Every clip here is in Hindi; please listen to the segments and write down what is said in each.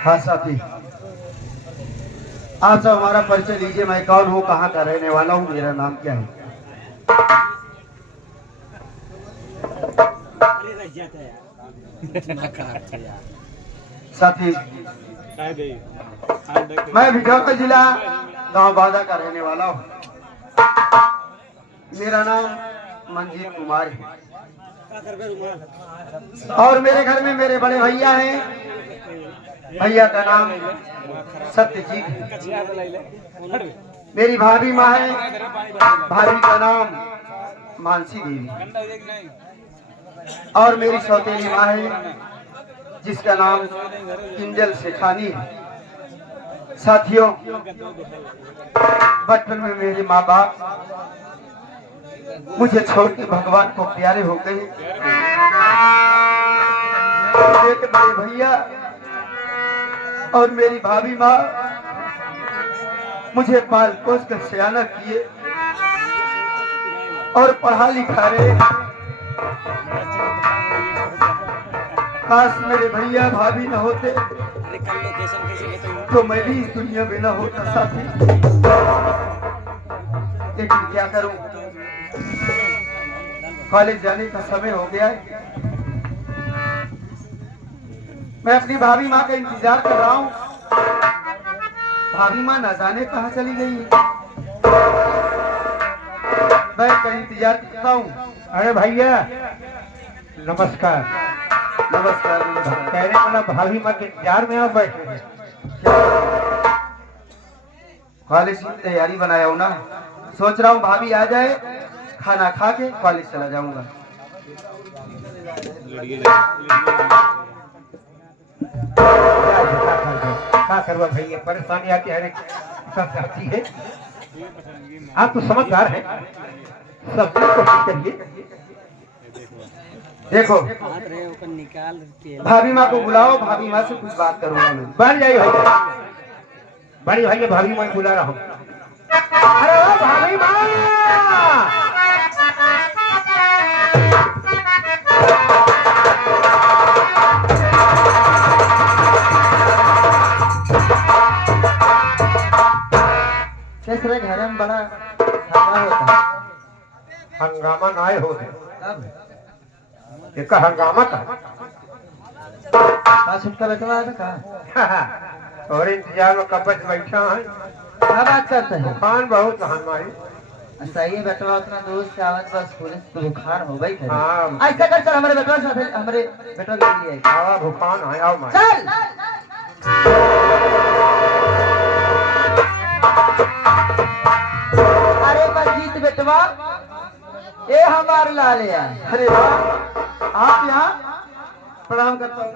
हाँ साथी, आप सब हमारा परिचय लीजिए। मैं कौन हूँ, कहाँ का रहने वाला हूँ, मेरा नाम क्या है। साथी, मैं बिजौका जिला गांव बादा का रहने वाला हूँ। मेरा नाम मंजीत कुमार है और मेरे घर में मेरे बड़े भैया हैं। भैया का नाम सत्यजीत है। मेरी भाभी माँ है, भाभी का नाम मानसी देवी और मेरी सौतेली माँ है जिसका नाम किंजल शेखानी है। साथियों, बचपन में मेरे माँ बाप मुझे छोड़ के भगवान को प्यारे हो गए। एक बड़े भैया और मेरी भाभी माँ मुझे पाल पोस कर सयाना किए और पढ़ा लिखा रहे। काश मेरे भैया भाभी न होते तो मैं भी इस दुनिया में न होता साथी। लेकिन क्या करूं, कॉलेज जाने का समय हो गया है। मैं अपनी भाभी माँ का इंतजार कर रहा हूँ। भाभी माँ न जाने कहाँ चली गई है। मैं का इंतजार करता हूँ। अरे भैया नमस्कार। नमस्कार। कहने वाला भाभी माँ के इंतजार में आप बैठे हैं। कॉलेज की तैयारी बनाया हूँ ना, सोच रहा हूँ भाभी आ जाए, खाना खा के कॉलेज चला जाऊंगा। क्या करवा भैया, परेशानी आती है, सब आती है। आप तो समझदार हैं, सब कोशिश करिए। देखो, भाभी माँ को बुलाओ, भाभी माँ से कुछ बात करूंगा मैं। बन जाइए भैया, बड़ी भैया, भाभी मैं बुला रहा हूँ। अरे ओ भाभी माँ, कैसे घर में बड़ा हंगामा होता है। हंगामा ना हो एक हंगामा का छुटका बैठवा का और इंतजार में कब से बैठा है। क्या बात करते हैं। तूफान बहुत हमारी सही है बेटवा, उतना दूर से आवत बस पुलिस तो बुखार हो गई है। हाँ। ऐसा कर चल, हमारे बेटवा साथ, हमारे बेटवा के लिए हवा भूखान है। आओ माँ, चल। अरे मंजीत बेटवा, ये हमारे लालिया। अरे वाह, आप यहाँ प्रणाम करता हूँ।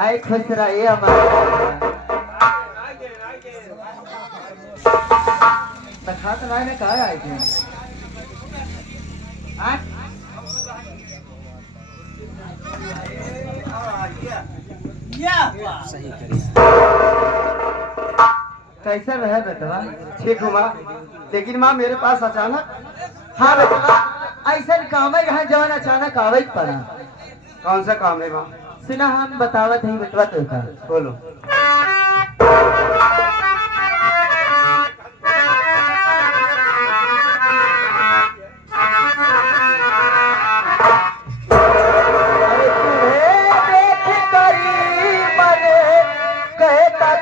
आए खुश रहिए हमारे। खात राय ने कहा आए थे। कैसा रहा बेटवा? ठीक हूँ माँ, लेकिन माँ मेरे पास अचानक। हाँ बेटवा, ऐसा काम है यहाँ जवान अचानक आवे पड़ा। कौन सा काम है माँ? सुना हम बतावत है बेटवा तो का। बोलो।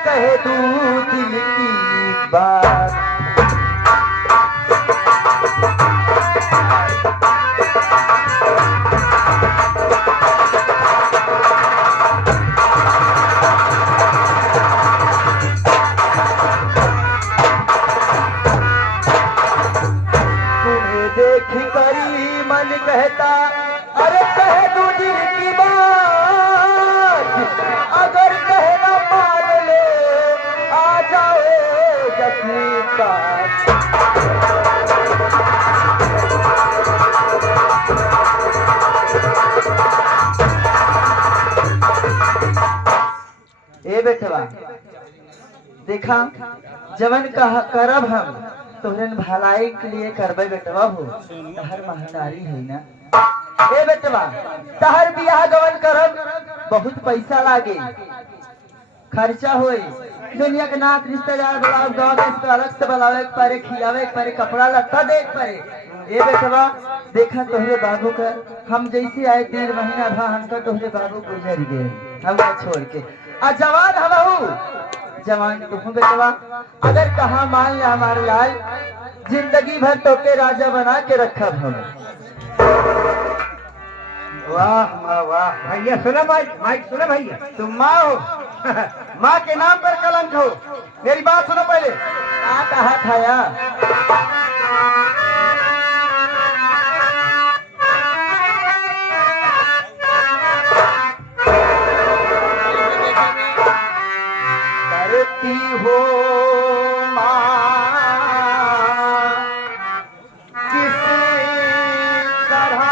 कहे तू दिल की बात, तुम्हें देख करी मन कहता, अरे कहे तू दिल की बात। अगर कहना मान ले आ जाए जख्मी पास। ए बेटवा, देखा जवन कहा करब हम तोहरन भलाई के लिए करबे बेटवा हो। तहर महतारी है ना ए बेटवा, तहर बियाह गवन करब बहुत पैसा लागे, खर्चा होई, दुनिया के नात रिश्तेदार बुलाओ, गाँव में अलग से बुलावे के परे, खिलावे के परे, कपड़ा लत्ता दे के परे। ए बेटवा देखा तोहरे बाबू का, हम जैसे आए 3 महीना भा हमका तोहरे बाबू गुजर गए हमरा छोड़ के। आ जवान हमहू, जवान तुम बेटवा, अगर कहा मान ले हमारे लाल, जिंदगी भर तोके राजा बना के रखब हम। वाह वाह वाह भैया, सुना माइक माइक सुना भैया। तुम माँ हो, माँ के नाम पर कलंक हो। मेरी बात सुनो पहले। क्या कहा था यार? करती हो माँ किस तरह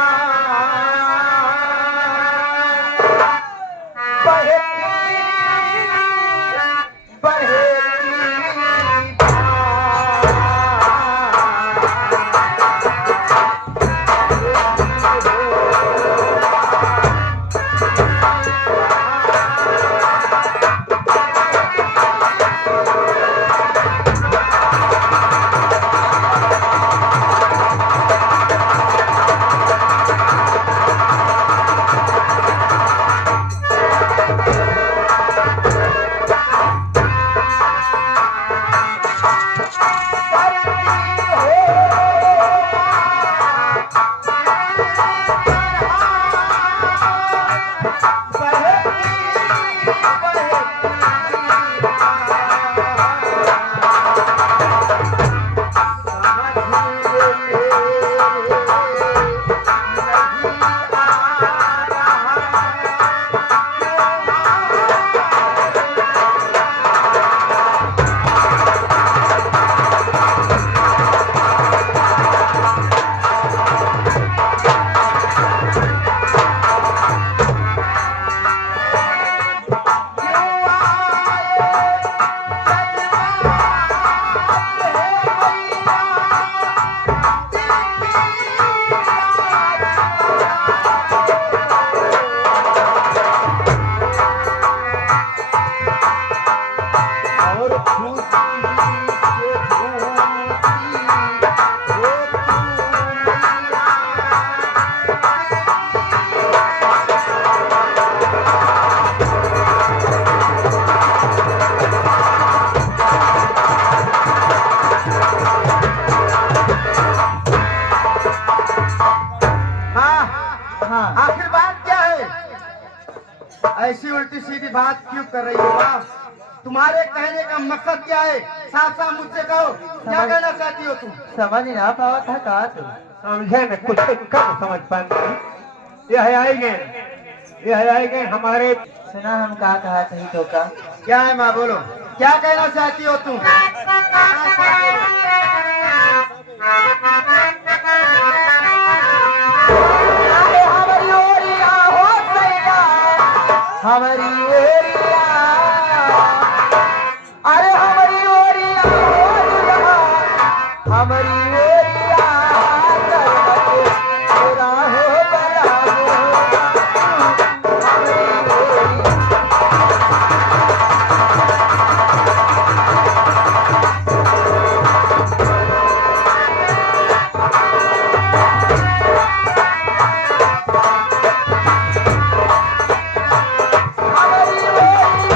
आखिर बात क्या है? ऐसी उल्टी सीधी बात क्यों कर रही हो आप? तुम्हारे कहने का मकसद क्या है? साफ साफ मुझसे कहो, क्या कहना चाहती हो तुम? समझ नहीं आ पावा था कहा तुम? समझे न कुछ कब समझ पाएंगे। यह आएंगे हमारे। सुना हम कहा सही तो का क्या है माँ, बोलो क्या कहना चाहती हो तुम? हमारी ओरिया, अरे हमारी ओरिया हमारी ओरिया तेरा हो बड़ा हमारी ओरिया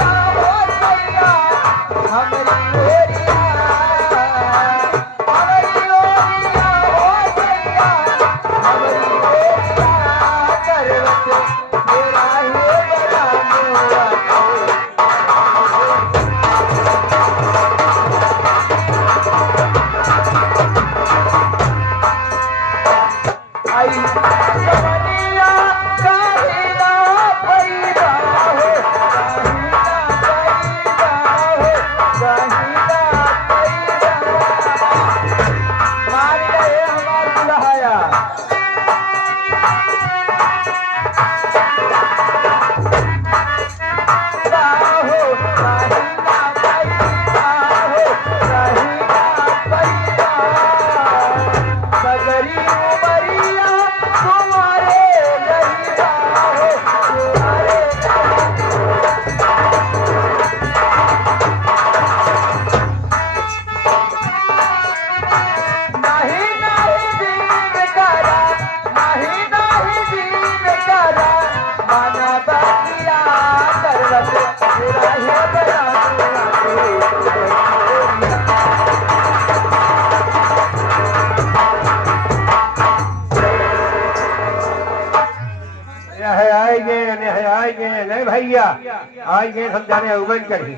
आइए हम जाने उमन करी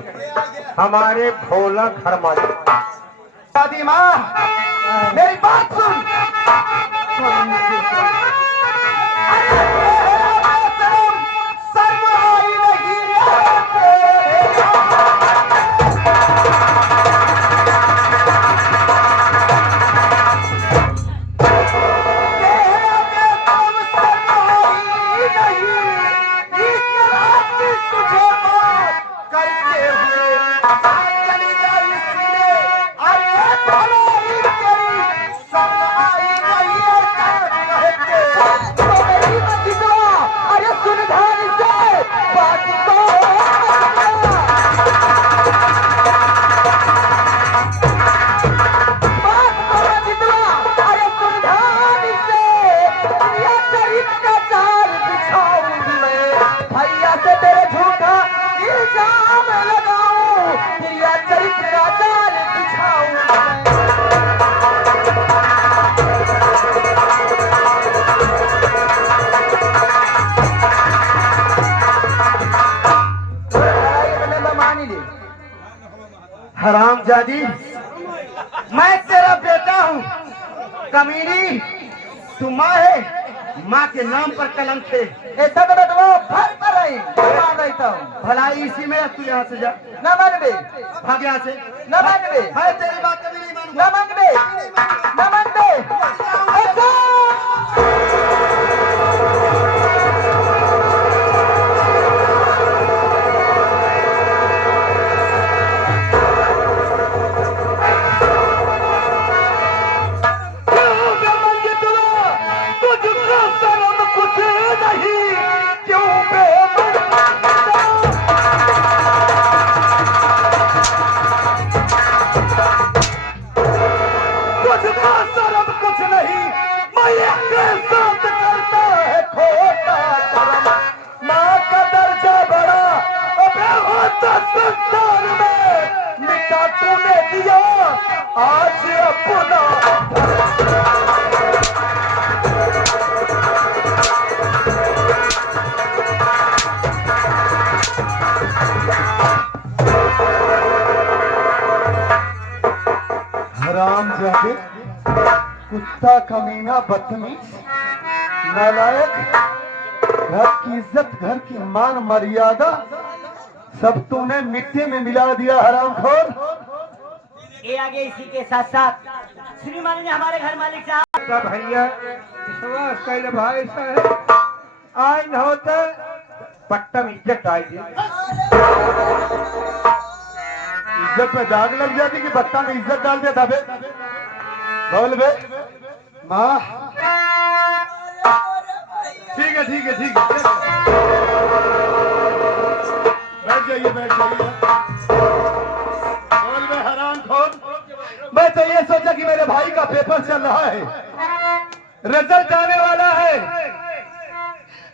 हमारे भोला घर मालिक। दादी माँ मेरी बात सुन। शर्म आई नहीं हरामजादी, मैं तेरा बेटा हूँ। कमीनी, तू माँ है, माँ के नाम पर कलंक है। ऐसा तो बेटवा भर कर रही मान रही तो भलाई इसी में। तू यहाँ से जा, न मानबे, भाग यहाँ से, न मानबे। है तेरी बात कभी नहीं मानूंगा, न मानबे, न मानबे। संसार में मिटा तूने दिया आज अपना। हरामजादे, कुत्ता, कमीना, बदतमीज, नालायक, घर की इज्जत, घर की मान मर्यादा सब तूने मिट्टी में मिला दिया हरामखोर। ये आगे इसी के साथ साथ श्रीमान ने हमारे घर मालिक साहब भैया विश्वास कैले भाई साहब आज न होता पट्टम इज्जत आई थी। इज्जत में दाग लग जाती कि बत्ता में इज्जत डाल दिया था बे। बोल बे माँ। ठीक है ठीक है ठीक है, बैठ जाइए बैठ जाइए। बोल बे हरामखोर, मैं तो ये सोचा कि मेरे भाई का पेपर चल रहा है, रिजल्ट आने वाला है।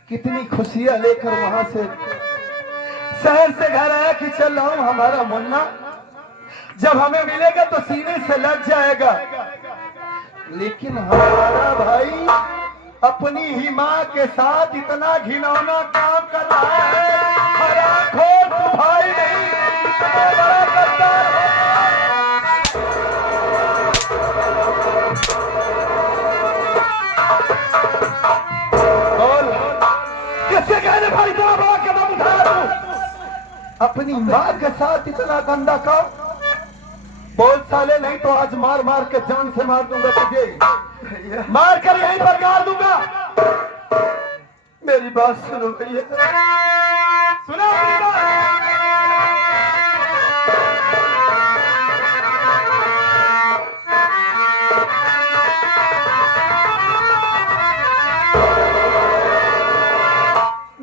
कितनी खुशियां लेकर वहां से शहर से घर आया कि चल रहा हूं हमारा मुन्ना जब हमें मिलेगा तो सीने से लग जाएगा। लेकिन हमारा भाई अपनी ही माँ के साथ इतना घिनौना काम कर रहा है। हरामखोर, तू भाई नहीं इतना बड़ा गद्दार है। बोल, किसके कहने भाई इतना बड़ा कदम उठाया तू? अपनी माँ के साथ इतना गंदा काम? बोल साले, नहीं तो आज मार मार के जान से मार दूंगा तुझे, मार कर यहीं पर गाड़ दूंगा। मेरी बात सुनो भैया, सुनो मेरी बात।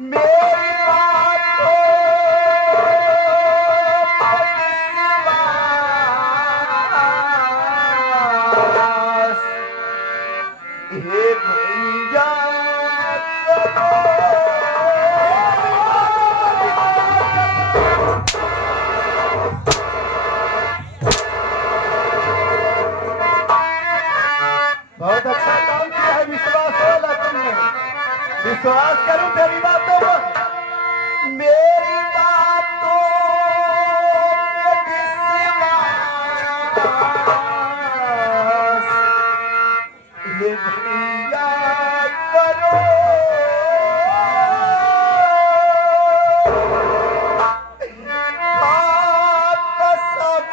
मेरी बात को हे भैया बहुत अच्छा काम किया है, विश्वास होला तुमने। विश्वास करूं तेरी बातों पर। मेरी ये भैया करो कसम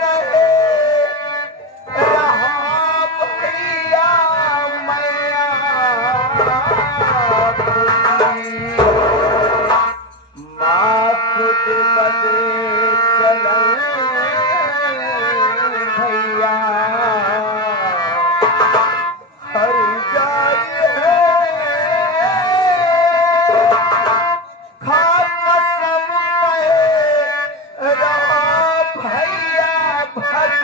कहे रहा भैया मैं माँ खुद बदे चलन भैया हर जाए खा कसम कहे रहा भैया भगवान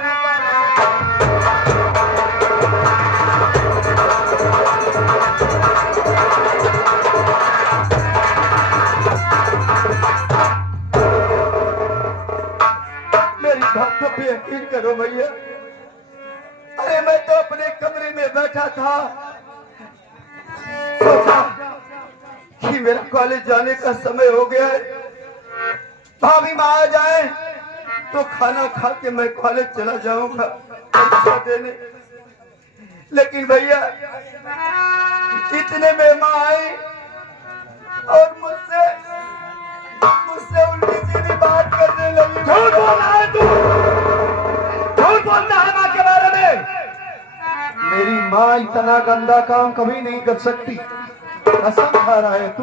मेरी बातों पे यकीन करो भैया। अरे मैं तो अपने कमरे में बैठा था, सोचा कि मेरा कॉलेज जाने का समय हो गया है, भाभी माँ आ जाए तो खाना खा के मैं कॉलेज चला जाऊंगा परीक्षा देने। लेकिन भैया इतने में माँ आई और मुझसे उल्टी सीधी बात करने लगी। झूठ बोल रहा है तू, झूठ बोलता है माँ के बारे में। मेरी माँ इतना गंदा काम कभी नहीं कर सकती। कसम खा रहा है तू?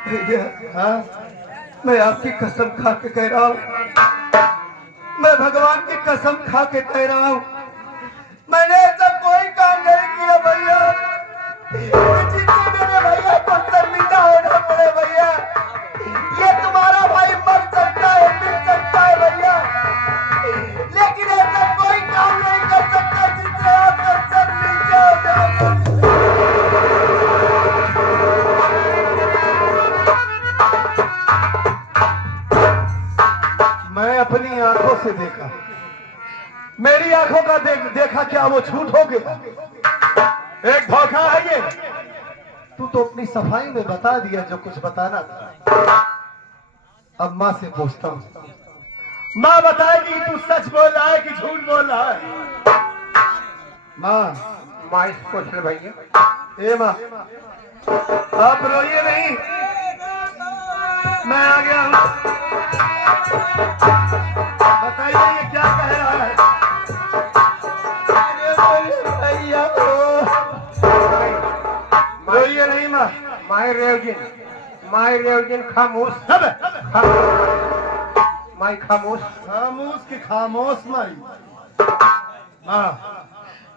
भैया हाँ, मैं आपकी कसम खा के कह रहा हूँ, मैं भगवान की कसम खा के कह रहा हूँ, मैंने ऐसा कोई काम नहीं किया भैया जिससे मेरे भैया को शर्मिंदा होना पड़े। भैया ये तुम्हारा भाई मर सकता है, मिल सकता है भैया, लेकिन ऐसा कोई काम नहीं कर सकता जिससे आपका सर नीचे हो जाए। मैं अपनी आंखों से देखा, मेरी आंखों का देखा क्या वो झूठ हो गया? एक धोखा है ये। तू तो अपनी सफाई में बता दिया जो कुछ बताना था। अब माँ से पूछता हूँ, माँ बताएगी तू सच बोल रहा है कि झूठ बोल रहा है। माँ माँ इस पूछ ले भैया। ए माँ आप रोइए नहीं, मैं आ गया हूँ। बताइए ये क्या कह रहा है। भैया रोइए नहीं माँ। माय रेवजिन खामोश। माई खामोश। खामोश की खामोश माई। हाँ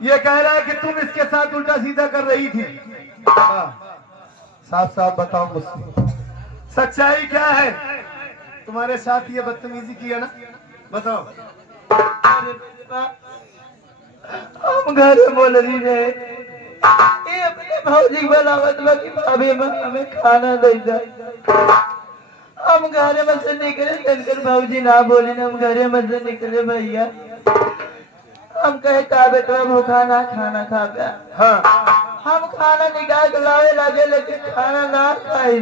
ये कह रहा है कि तुम इसके साथ उल्टा सीधा कर रही थी। हाँ साफ साफ बताओ मुझसे सच्चाई क्या है? तुम्हारे साथ ये बदतमीजी की है ना, बताओ। हम घर बोल रही है ये अपने भौजी बनावत बाकी भाभी हमें खाना दे जा। हम घरे में से निकले शंकर भौजी ना बोले ना, हम घरे में से निकले भैया, हम कहे का बेटा भूखा ना खाना खा गया। हाँ हम खाना निकाल के लावे लगे लेकिन खाना ना खाई।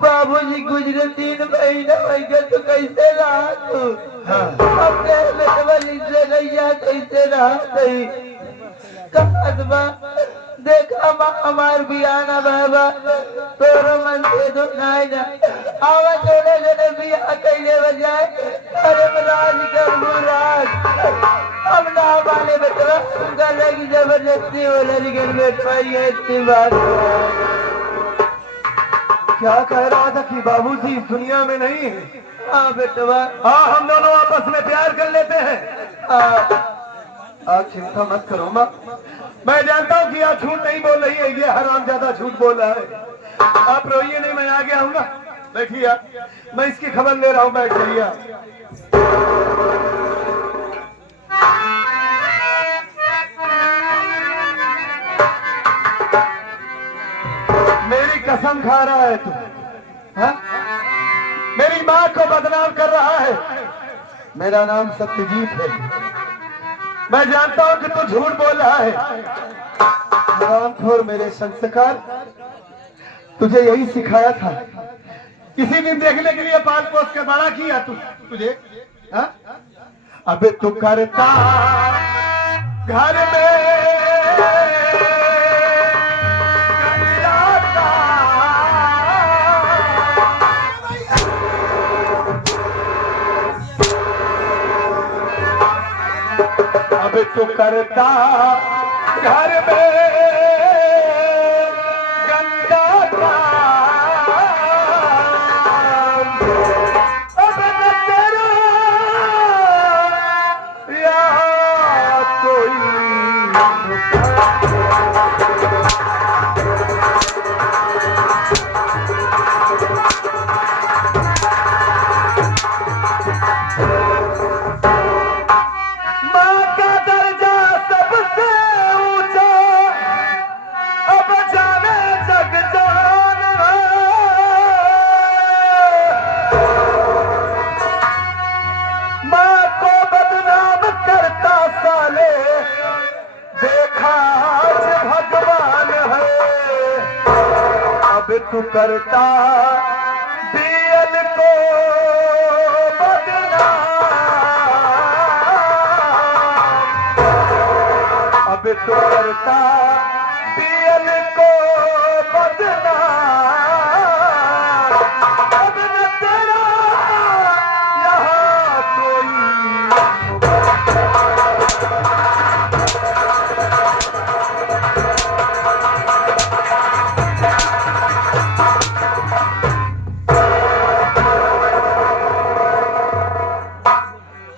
बाबूजी गुजरे 3 महीने हो गए तो कैसे रहा तू? अब से रैया कैसे रहा सही? देखा हमार बियाना बाबा तोरो मन से जो नाई ना आवा जोड़े जोड़े बिया कैले बजाए अरे राज कर राज। हम ना वाले बेटा कर लगी जबरदस्ती वाला लेकिन बैठ पाई है इतनी बात। क्या कह रहा था कि बाबूजी इस दुनिया में नहीं है? हाँ बेटवा, हाँ हम दोनों आपस में प्यार कर लेते हैं। आप चिंता मत करो माँ, मैं जानता हूँ कि आप झूठ नहीं बोल रही है, ये हराम ज्यादा झूठ बोल रहा है। आप रोइए नहीं, मैं आ गया हूँ ना, बैठिए आप, मैं इसकी खबर ले रहा हूँ, बैठ जाइए आप। मेरी कसम खा रहा है तू, हाँ? मेरी माँ को बदनाम कर रहा है। मेरा नाम सत्यजीत है, मैं जानता हूं कि तू झूठ बोल रहा है। हरामखोर मेरे संस्कार, तुझे यही सिखाया था, किसी दिन देखने के लिए पाल पोस के बड़ा किया तुझे, हाँ? अब तू करता घर में गंदा काम। अब तू करता घर में गंदा काम। अब न तेरा यहाँ कोई माँ का दर्जा सबसे ऊंचा, अब जाने जग जान है। माँ को बदनाम करता साले, देखा आज भगवान है। अब तू करता दियल को बदनाम। अब तू करता दियल को बदनाम। अब न तेरा यहाँ कोई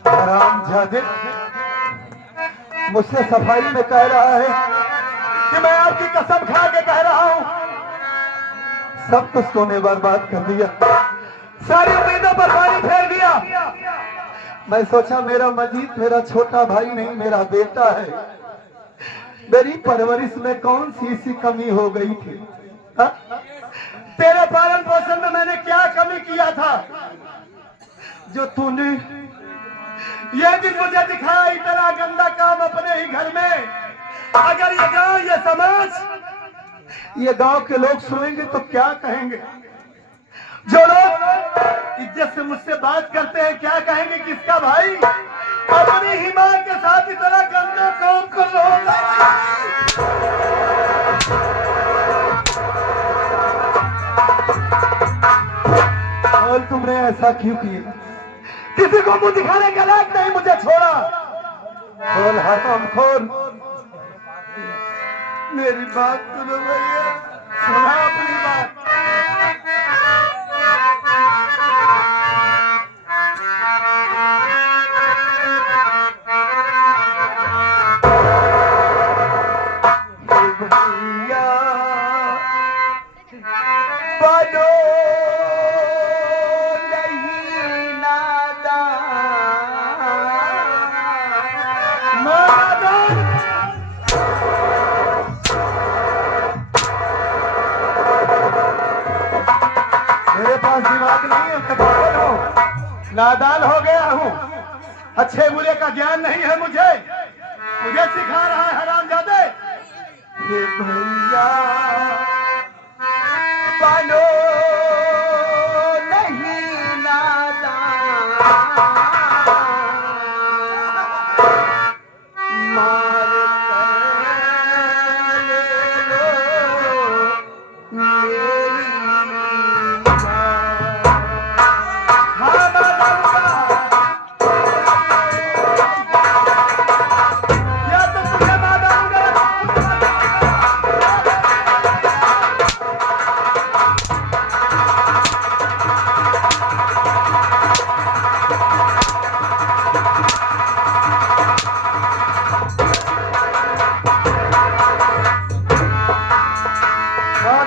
हरामजादे मुझसे सफाई में कह रहा है कि मैं आपकी कसम खा के कह रहा हूं, सब कुछ तूने बर्बाद कर दिया, सारी उम्मीदों पर पानी फेर दिया। मैं सोचा मेरा मजीद मेरा छोटा भाई नहीं, मेरा बेटा है। मेरी परवरिश में कौन सी ऐसी कमी हो गई थी? हा? तेरे पालन पोषण में मैंने क्या कमी किया था जो तूने ये दिन मुझे दिखाया इतना गंदा काम अपने ही घर में? अगर ये गांव, ये समाज, ये गांव के लोग सुनेंगे तो क्या कहेंगे? जो लोग इज्जत से मुझसे बात करते हैं क्या कहेंगे कि इसका भाई अपनी ही मां के साथ इतना गंदा काम कर रहा है। और तुमने ऐसा क्यों किया? किसी को मुंह दिखाने के लायक नहीं मुझे छोड़ा। बोल हरामखोर, मेरी बात सुनो भैया, सुना अपनी बात। भैया बनो मेरे पास दिमाग नहीं है, मैं पागल हूँ, नादान हो गया हूँ। अच्छे बुरे का ज्ञान नहीं है मुझे सिखा रहा है हरामजादे। ये भैया बनो नहीं नादान, मार कर ले लो मेरी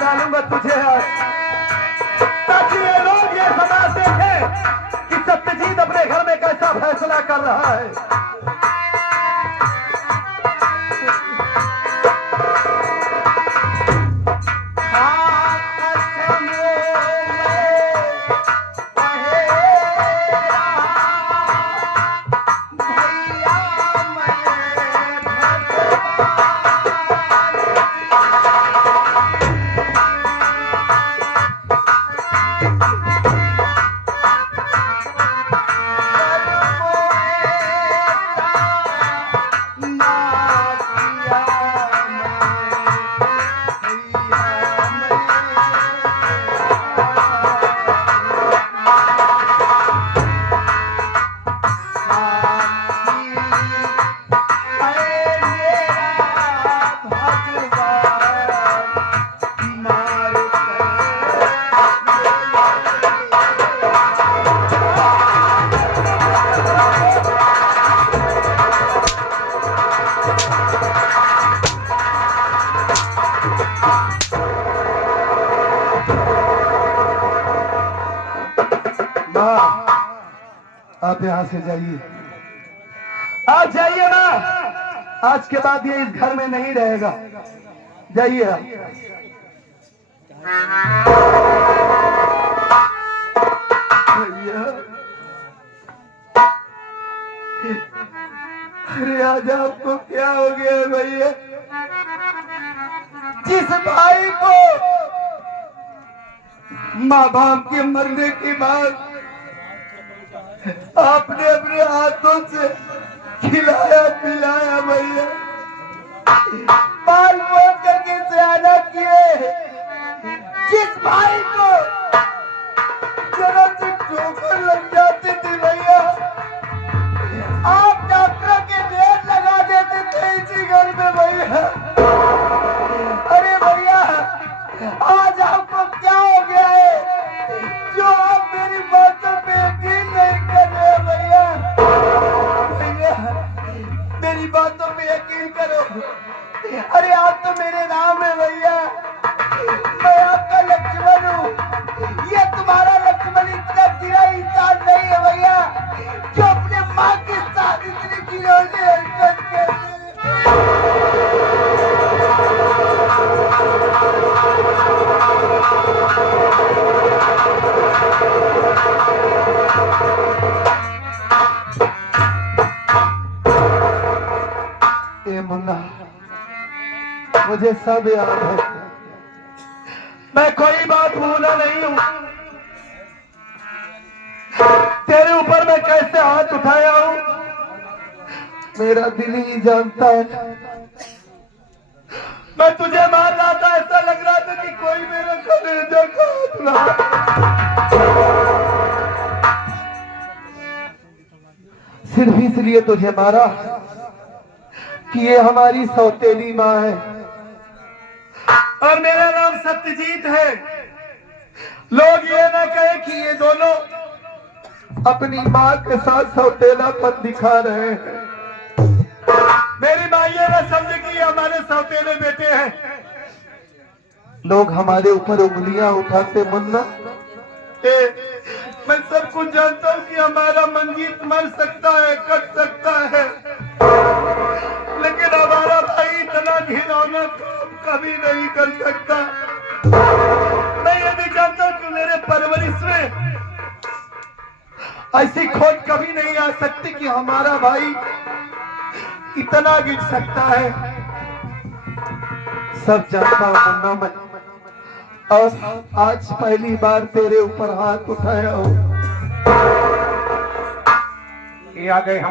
डालूंगा तुझे आज, ताकि ये लोग ये समाज देखे कि सत्यजीत अपने घर में कैसा फैसला कर रहा है। यहाँ से जाइए, आप जाइए ना। आज के बाद ये इस घर में नहीं रहेगा, जाइए आप। भैया, अरे आज आपको क्या हो गया है भैया? जिस भाई को माँ बाप के मरने के बाद आपने अपने हाथों से खिलाया पिलाया भैया, पाल पोल करके सयाना किए, जिस भाई को जरा से ठोकर लग जाती थी भैया, आप डॉक्टरों के बेड लगा देते थे इसी घर में भैया। अरे भैया, आज आपको क्या हो गया है जो आप मेरी बातों पे यकीन नहीं कर रहे भैया? भैया, मेरी बातों पे यकीन करो। अरे आप तो मेरे नाम है भैया, मैं आपका लक्ष्मण हूँ। ये तुम्हारा लक्ष्मण इतना गिरा इंसान नहीं है भैया जो अपने माँ के साथ इतनी गिरोने हरकत करे। ए मुन्ना, मुझे सब याद है, मैं कोई बात भूला नहीं हूँ। तेरे ऊपर मैं कैसे हाथ उठाया हूँ मेरा दिल ही जानता है। मैं तुझे मार रहा था, ऐसा लग रहा था कि कोई मेरा कलेजा काट रहा। सिर्फ इसलिए तुझे मारा कि ये हमारी सौतेली माँ है और मेरा नाम सत्यजीत है। लोग ये ना कहे कि ये दोनों अपनी माँ के साथ सौतेलापन दिखा रहे हैं। मेरी माँ ये ना समझे कि ये हमारे सौतेले बेटे हैं। लोग हमारे ऊपर उंगलियां उठाते मुन्ना, मैं सब कुछ जानता हूँ कि हमारा मंजीत मर सकता है, कट सकता है, लेकिन हमारा भाई इतना घिनौना काम कभी नहीं कर सकता। मैं ये भी जानता हूँ कि मेरे परवरिश में ऐसी खोज कभी नहीं आ सकती कि हमारा भाई इतना गिर सकता है। सब जानता हूँ मुन्ना मैं, और आज पहली बार तेरे ऊपर हाथ उठाया हूँ। ये आ गए हम।